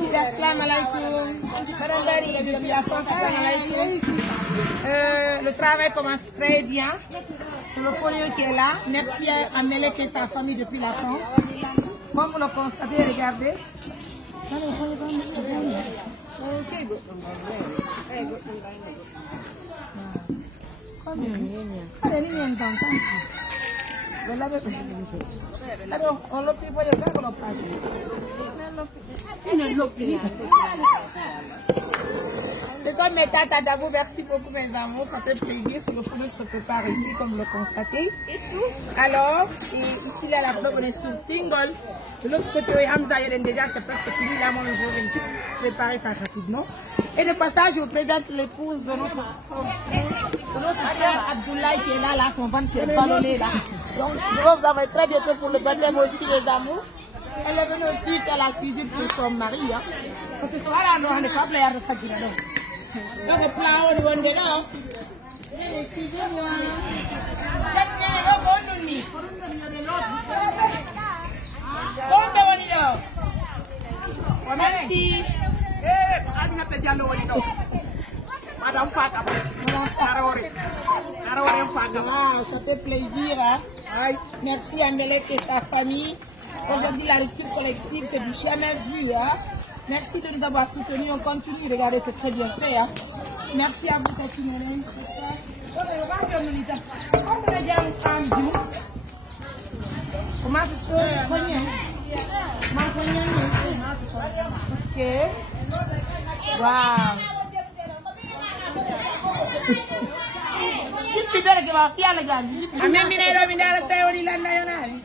Assalamu alaikum. Madame Bari, la France, assalamu alaikum. Le travail commence très bien. C'est le folio qui est là. Merci à Melek et sa famille depuis la France. Comme vous le constatez, regardez. C'est comme mes tatas d'abord, merci beaucoup mes amours, ça fait plaisir, c'est le fourneau qui se prépare ici comme vous le constatez. Alors, ici là, la preuve on est sur Tingol. De l'autre côté, Hamza déjà c'est presque fini, là mon jour, je vais préparer ça rapidement. Et de passage, je vous présente l'épouse de notre frère Abdoulaye qui est là, son ventre qui est ballonné là. Donc, je vais vous envoyer très bientôt pour le baptême aussi les amours. Elle est venue aussi faire la cuisine pour son mari. Hein. Parce que voilà, on n'est pas plein de ça. Donc, le plat, on est là. Excusez-moi. Merci. Madame Fata. Ça fait plaisir. Hein? Merci à Melek et sa famille. Aujourd'hui, la lecture collective, c'est du jamais vu. Hein? Merci de nous avoir soutenus. On continue. Regardez, c'est très bien fait. Hein? Merci à vous, Tati Mélène. Comment wow. Chipidere che va via le gambe. A me mi ne rovinare stai ori la naionali.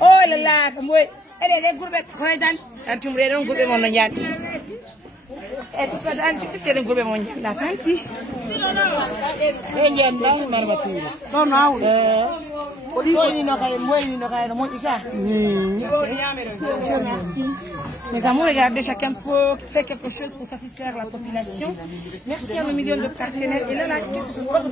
Oh là là, moi, elle est groupe croyant, tu me rends groupe mon yat. Et tu peux dire groupe mon yat, la fanti. Non, non, merci. Mes amours, regardez, chacun peut faire quelque chose pour satisfaire la population. Merci à nos millions de partenaires. Et là, qu'est-ce que c'est? Comment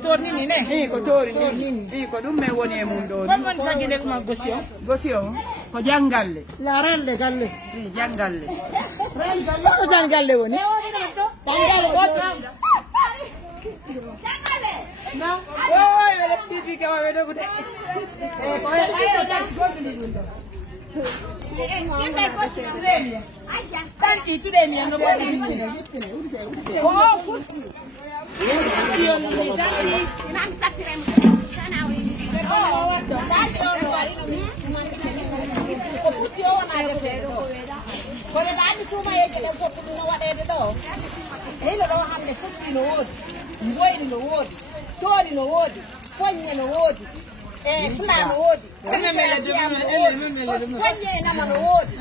la relle galle. Jangalle. Jangalle woni. Non. Oh, le petit qui va venir goûter. Tanti tu devi andare Fulano wodi fogne namano wodi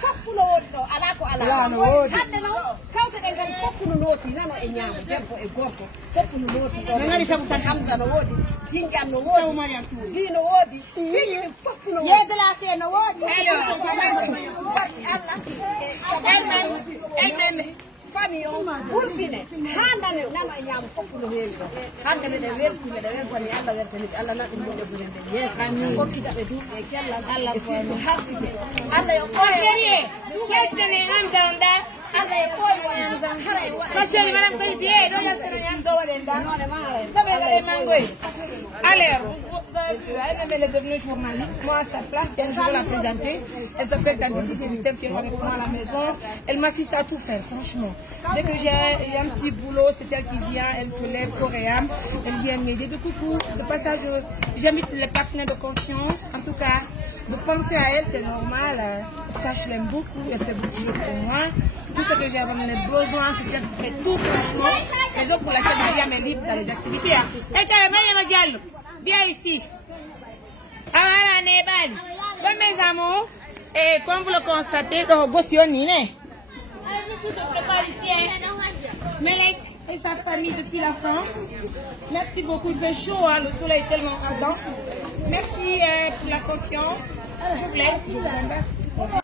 foppuno wodi do ala ko ala hande no kawteden kan foppuno noti nano e nyaamo debbo e gorko foppuno noti do ngari sabu tan Hamza no wodi jinjam no wodi zino wodi fini foppuno wodi yeglaase no wodi Allah elmen fani o ulbine handane nano e nyaamo foppuno heewi do hande de weltine de welkoni Allah weltani Allah na dum do burende yes amin ko kida be duube kella Allah ko harsike Allah yo koye sugetene Hamza onda Allah yo koye Hamza haray wada macheri madame ko die do yastere nyam do wadenda no de mare tabe gade mangoy aller avez vu, elle est devenue journaliste. Moi, à sa place, je vais la présenter. Elle s'appelle Tandis, c'est système qui est avec moi à la maison. Elle m'assiste à tout faire, franchement. Dès que j'ai un petit boulot, c'est elle qui vient, elle se lève, coréenne, elle vient m'aider. De coucou, de passage, j'invite les partenaires de confiance. En tout cas, de penser à elle, c'est normal. En tout cas, je l'aime beaucoup, elle fait beaucoup de choses pour moi. Tout ce que j'ai besoin, c'est elle qui fait tout, franchement. Raison pour laquelle Mariam est libre dans les activités. Viens ici. Bon, mes amours, et comme vous le constatez, le robot sionné. Tout se prépare ici. Melek et sa famille depuis la France. Merci beaucoup. Il fait chaud, hein? Le soleil est tellement ardent. Merci pour la confiance. Je vous laisse. Je vous embrasse.